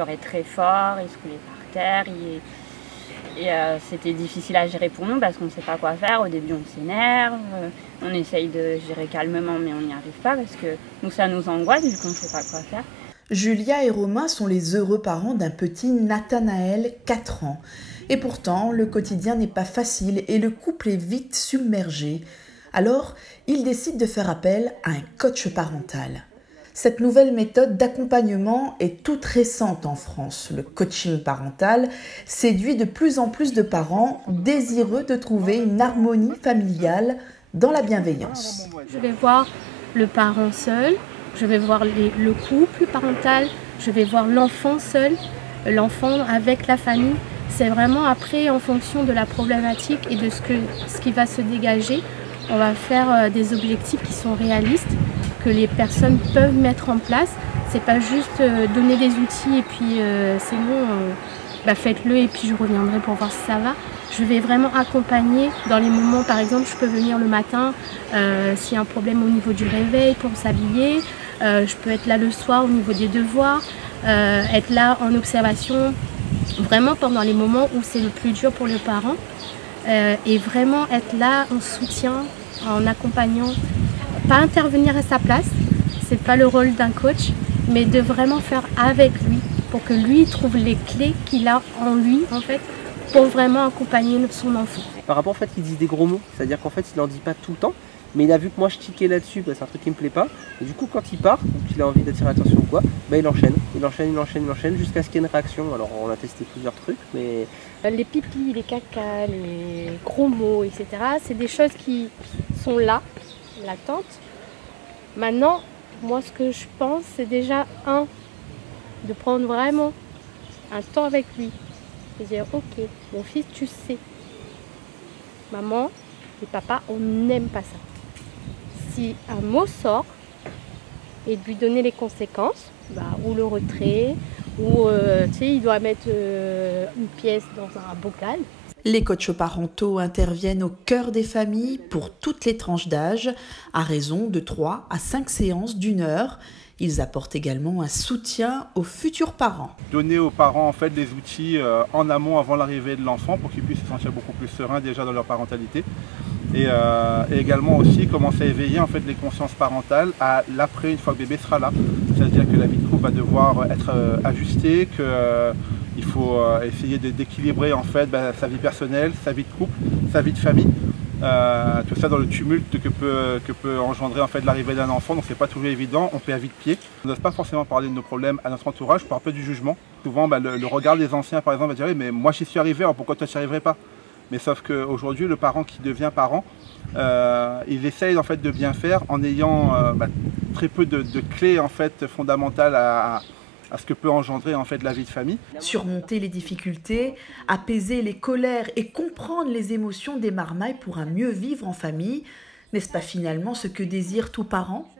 pleurait très fort, il se roulait par terre. C'était difficile à gérer pour nous parce qu'on ne sait pas quoi faire. Au début, on s'énerve, on essaye de gérer calmement, mais on n'y arrive pas parce que nous, ça nous angoisse vu qu'on ne sait pas quoi faire. Julia et Romain sont les heureux parents d'un petit Nathanaël, 4 ans. Et pourtant, le quotidien n'est pas facile et le couple est vite submergé. Alors, ils décident de faire appel à un coach parental. Cette nouvelle méthode d'accompagnement est toute récente en France. Le coaching parental séduit de plus en plus de parents désireux de trouver une harmonie familiale dans la bienveillance. Je vais voir le parent seul, je vais voir le couple parental, je vais voir l'enfant seul, l'enfant avec la famille. C'est vraiment après, en fonction de la problématique et de ce qui va se dégager, on va faire des objectifs qui sont réalistes, que les personnes peuvent mettre en place. C'est pas juste donner des outils et puis c'est bon, faites-le et puis je reviendrai pour voir si ça va. Je vais vraiment accompagner dans les moments, par exemple, je peux venir le matin s'il y a un problème au niveau du réveil pour s'habiller. Je peux être là le soir au niveau des devoirs, être là en observation, vraiment pendant les moments où c'est le plus dur pour le parent. Et vraiment être là en soutien, en accompagnant, pas intervenir à sa place, c'est pas le rôle d'un coach, mais de vraiment faire avec lui pour que lui trouve les clés qu'il a en lui en fait pour vraiment accompagner son enfant. Par rapport au fait qu'il dise des gros mots, c'est-à-dire qu'en fait il n'en dit pas tout le temps, mais il a vu que moi je tiquais là-dessus, c'est un truc qui me plaît pas, et du coup quand il part, ou qu'il a envie d'attirer l'attention ou quoi, il enchaîne jusqu'à ce qu'il y ait une réaction. Alors on a testé plusieurs trucs, mais... Les pipis, les cacas, les gros mots, etc. c'est des choses qui sont là, latentes. Maintenant, moi ce que je pense, c'est déjà de prendre vraiment un temps avec lui. Et dire, ok, mon fils, tu sais, maman et papa, on n'aime pas ça. Si un mot sort, et de lui donner les conséquences, ou le retrait, ou il doit mettre une pièce dans un bocal. Les coachs parentaux interviennent au cœur des familles pour toutes les tranches d'âge, à raison de 3 à 5 séances d'1 heure. Ils apportent également un soutien aux futurs parents. Donner aux parents en fait des outils en amont avant l'arrivée de l'enfant pour qu'ils puissent se sentir beaucoup plus sereins déjà dans leur parentalité. Et également aussi commencer à éveiller en fait les consciences parentales à l'après, une fois que bébé sera là. C'est-à-dire que la vie de couple va devoir être ajustée, qu'il faut essayer d'équilibrer en fait sa vie personnelle, sa vie de couple, sa vie de famille. Tout ça dans le tumulte que peut engendrer en fait l'arrivée d'un enfant, donc c'est pas toujours évident, on perd vite pied. On n'ose pas forcément parler de nos problèmes à notre entourage par peur du jugement. Souvent le regard des anciens par exemple va dire mais moi j'y suis arrivé, alors pourquoi toi tu n'y arriverais pas? Mais sauf qu'aujourd'hui le parent qui devient parent, il essaye en fait de bien faire en ayant très peu de clés en fait fondamentales à ce que peut engendrer en fait la vie de famille. Surmonter les difficultés, apaiser les colères et comprendre les émotions des marmailles pour un mieux vivre en famille, n'est-ce pas finalement ce que désire tout parent ?